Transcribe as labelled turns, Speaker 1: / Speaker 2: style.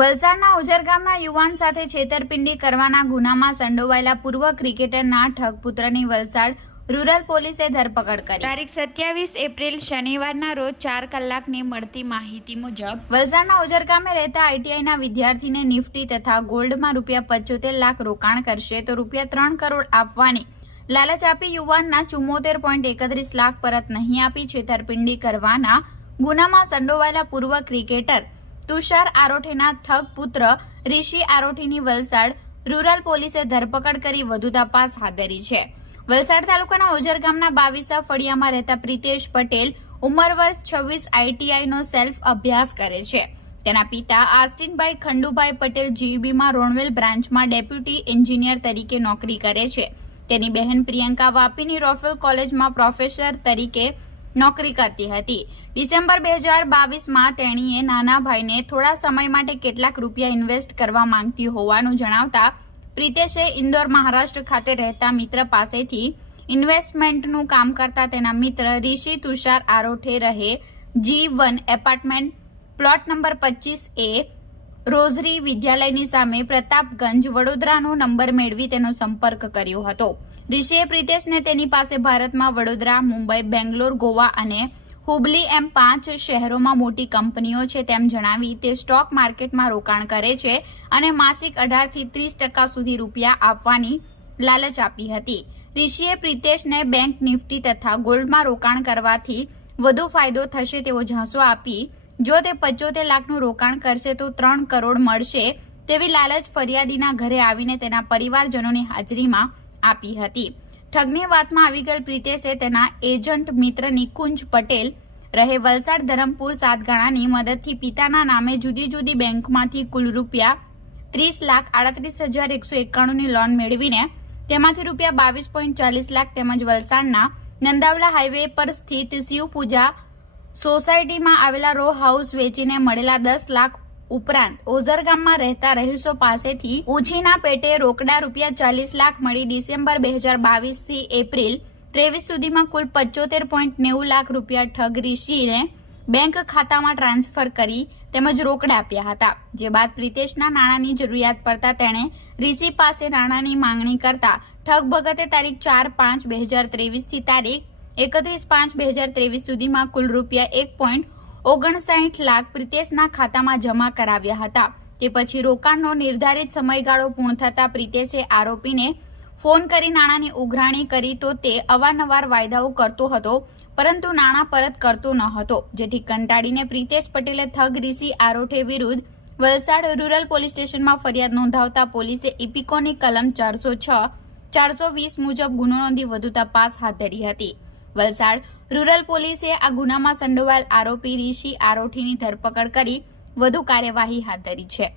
Speaker 1: વલસાડના ઓજર ગામના યુવાન સાથે છેતરપિંડી કરવાના ગુનામાં સંડોવાયેલા પૂર્વ ક્રિકેટરના ઠગપુત્રની વલસાડ રૂરલ પોલીસે ધરપકડ કરી
Speaker 2: તારીખ સત્યાવીસ એપ્રિલ શનિવારના રોજ ચાર કલાકની મળતી માહિતી મુજબ
Speaker 1: વલસાડના ઓજર રહેતા આઈટીઆઈના વિદ્યાર્થીને નિફ્ટી તથા ગોલ્ડમાં રૂપિયા પચોતેર લાખ રોકાણ કરશે તો રૂપિયા ત્રણ કરોડ આપવાની લાલચ આપી યુવાનના ચુમ્મોતેર પોઈન્ટ એકત્રીસ લાખ પરત નહીં આપી છેતરપિંડી કરવાના ગુનામાં સંડોવાયેલા પૂર્વ ક્રિકેટર તુષાર આરોઠેના થગ પુત્ર ઋષિ આરોઠીની વલસાડ રૂરલ પોલીસે ધરપકડ કરી વધુ તપાસ હાથ ધરી છે વલસાડ તાલુકાના ઓજર ગામના બાવીસા ફળિયામાં રહેતા પ્રિતેશ પટેલ ઉંમર વર્ષ છવ્વીસ આઈટીઆઈનો સેલ્ફ અભ્યાસ કરે છે તેના પિતા આસ્ટિનભાઈ ખંડુભાઈ પટેલ જીઈબીમાં રોણવેલ બ્રાન્ચમાં ડેપ્યુટી એન્જિનિયર તરીકે નોકરી કરે છે તેની બહેન પ્રિયંકા વાપીની રોફેલ કોલેજમાં પ્રોફેસર તરીકે નોકરી કરતી હતી ડિસેમ્બર બે હજાર બાવીસમાં તેણીએ નાના ભાઈને થોડા સમય માટે કેટલાક રૂપિયા ઇન્વેસ્ટ કરવા માંગતી હોવાનું જણાવતા પ્રિતેશે ઇન્દોર મહારાષ્ટ્ર ખાતે રહેતા મિત્ર પાસેથી ઇન્વેસ્ટમેન્ટનું કામ કરતા તેના મિત્ર રિષિ તુષાર આરોઠે રહે G one apartment plot number પચીસ એ રોઝરી વિદ્યાલયની સામે પ્રતાપગંજ વડોદરાનો નંબર મેળવી તેનો સંપર્ક કર્યો હતો ઋષિએ પ્રિતેશને તેની પાસે ભારતમાં વડોદરા મુંબઈ બેંગ્લોર ગોવા અને હુબલી એમ પાંચ શહેરોમાં મોટી કંપનીઓ છે તેમ જણાવી તે સ્ટોક માર્કેટમાં રોકાણ કરે છે અને માસિક અઢારથી ત્રીસ ટકા સુધી રૂપિયા આપવાની લાલચ આપી હતી ઋષિએ પ્રિતેશને બેંક નિફ્ટી તથા ગોલ્ડમાં રોકાણ કરવાથી વધુ ફાયદો થશે તેવો ઝાંસો આપી જો તે પંચોતેર લાખનું રોકાણ કરશે તો ત્રણ કરોડ મળશે તેવી લાલચ ફરિયાદીના ઘરે આવીને તેના પરિવારજનોની હાજરીમાં આપી હતી ઠગની વાતમાં આવી ગયેલ પ્રિતેશે તેના એજન્ટ મિત્ર નિકુંજ પટેલ રહે વલસાડ ધરમપુર સાતગાણાની મદદથી પિતાના નામે જુદી જુદી બેંકમાંથી કુલ રૂપિયા ત્રીસ લાખ આડત્રીસ હજાર એકસો એકાણુંની લોન મેળવીને તેમાંથી રૂપિયા બાવીસ પોઈન્ટ ચાલીસ લાખ તેમજ વલસાડના નંદાવલા હાઈવે પર સ્થિત શિવ પૂજા સોસાયટીમાં આવેલા રો હાઉસ વેચીને મળેલા દસ લાખ ઉપરાંત ઓઝર ગામમાં રહેતા રહીશો પાસેથી ઉછીના પેટે રોકડા રૂપિયા ચાલીસ લાખ મળી ડિસેમ્બર બે હજાર બાવીસથી એપ્રિલ ત્રેવીસ સુધીમાં કુલ પચોતેર પોઈન્ટ નેવું લાખ રૂપિયા ઠગ રીશીને બેંક ખાતામાં ટ્રાન્સફર કરી તેમજ રોકડા આપ્યા હતા જે બાદ પ્રિતેશના નાણાંની જરૂરિયાત પડતા તેણે ઋષિ પાસે નાણાંની માંગણી કરતા ઠગ ભગતે તારીખ ચાર પાંચ બે હજાર ત્રેવીસથી તારીખ એકત્રીસ પાંચ બે હજાર ત્રેવીસ સુધીમાં કુલ રૂપિયા એક પોઈન્ટ ઓગણસાઠ લાખ પ્રિતેશના ખાતામાં જમા કરાવ્યા હતા તે પછી રોકાણનો નિર્ધારિત સમયગાળો પૂર્ણ થતાં પ્રિતેશે આરોપીને ફોન કરી નાણાંની ઉઘરાણી કરી તો તે અવારનવાર વાયદાઓ કરતો હતો પરંતુ નાણાં પરત કરતો ન હતો જેથી કંટાળીને પ્રિતેશ પટેલે થગ રીસી આરોઠે વિરુદ્ધ વલસાડ રૂરલ પોલીસ સ્ટેશનમાં ફરિયાદ નોંધાવતા પોલીસે ઇપિકોની કલમ ચારસો છ ચારસો વીસ મુજબ ગુનો નોંધી વધુ તપાસ હાથ ધરી હતી વલસાડ રૂરલ પોલીસે આ ગુનામાં સંડોવાયેલ આરોપી રિશી આરોઠીની ધરપકડ કરી વધુ કાર્યવાહી હાથ ધરી છે